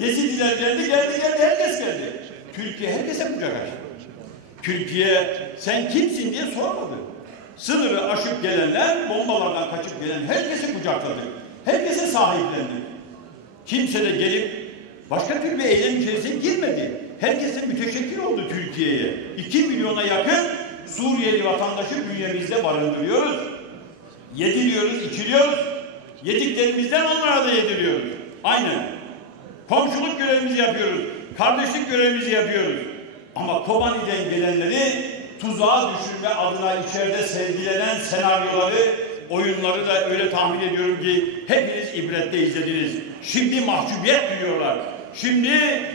Yezidiler geldi, herkes geldi. Türkiye herkese kucak açtı. Türkiye sen kimsin diye sormadı. Sınırı aşıp gelenler, bombalardan kaçıp gelen herkesi kucakladı. Herkese sahiplendi. Kimse de gelip başka tür bir eylem içerisine girmedi. Herkese müteşekkir oldu Türkiye'ye. 2 milyona yakın Suriyeli vatandaşı bünyemizde barındırıyoruz. Yediriyoruz, içiriyoruz. Yediklerimizden onlara da yediriyoruz. Aynen. Komşuluk görevimizi yapıyoruz. Kardeşlik görevimizi yapıyoruz. Ama Kobani'den gelenleri tuzağa düşürme adına içeride sergilenen senaryoları, oyunları da öyle tahmin ediyorum ki hepiniz ibrette izlediniz. Şimdi mahcubiyet duyuyorlar. Şimdi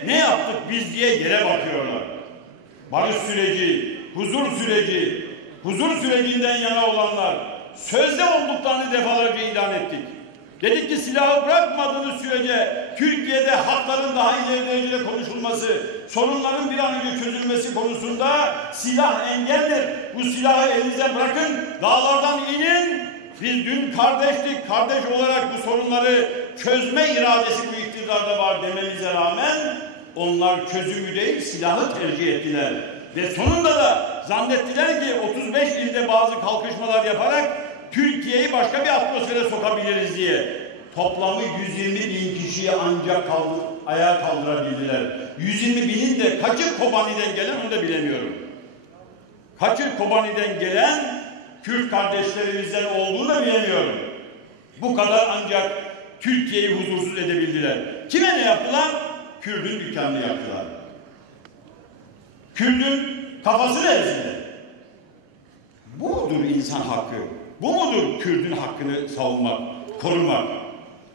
ne yaptık biz diye yere bakıyorlar. Barış süreci, huzur sürecinden yana olanlar sözde olduklarını defalarca ilan ettik. Dedik ki silahı bırakmadığınız sürece Türkiye'de hakların daha ileri derecede konuşulması, sorunların bir an önce çözülmesi konusunda silah engeldir. Bu silahı elinize bırakın, dağlardan inin. Biz dün kardeştik, kardeş olarak bu sorunları çözme iradesi bu iktidarda var dememize rağmen onlar çözümü değil silahı tercih ettiler. Ve sonunda da zannettiler ki 35 ilde bazı kalkışmalar yaparak Türkiye'yi başka bir atmosfere sokabiliriz diye. Toplamı 120 bin kişiyi ancak ayağa kaldırabildiler. 120 binin de kaçı Kobani'den gelen onu da bilemiyorum. Kaçı Kobani'den gelen Kürt kardeşlerimizden olduğunu da bilemiyorum. Bu kadar ancak Türkiye'yi huzursuz edebildiler. Kime ne yaptılar? Kürt'ün dükkanını yaptılar. Kürt'ün kafasını ezdiler. Bu mudur insan hakkı? Bu mudur Kürt'ün hakkını savunmak, korumak?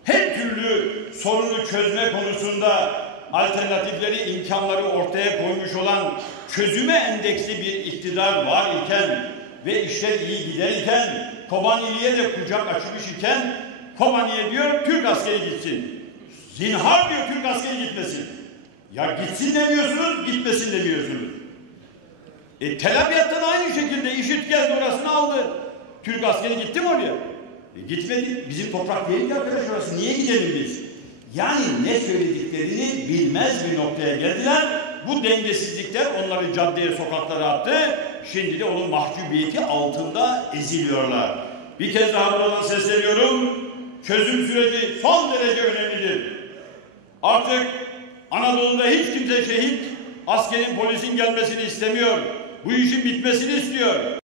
Her türlü sorunu çözme konusunda alternatifleri, imkanları ortaya koymuş olan çözüme endeksli bir iktidar var iken ve işler iyi giderken, Kobani'ye de kucak açmış iken Kobani'ye diyor Türk askeri gitsin. Zinhar diyor Türk askeri gitmesin. Ya gitsin demiyorsunuz, gitmesin demiyorsunuz. Tel Abyad'dan aynı şekilde IŞİD geldi orasını aldı. Türk askeri gitti mi oraya? Gitmedi. Bizim toprak değil ki arkadaş orası. Niye gidelim biz? Yani ne söylediklerini bilmez bir noktaya geldiler. Bu dengesizlikler onları caddeye, sokaklara attı. Şimdi de onun mahcubiyeti altında eziliyorlar. Bir kez daha buradan sesleniyorum. Çözüm süreci son derece önemlidir. Artık Anadolu'da hiç kimse şehit, askerin, polisin gelmesini istemiyor. Bu işin bitmesini istiyor.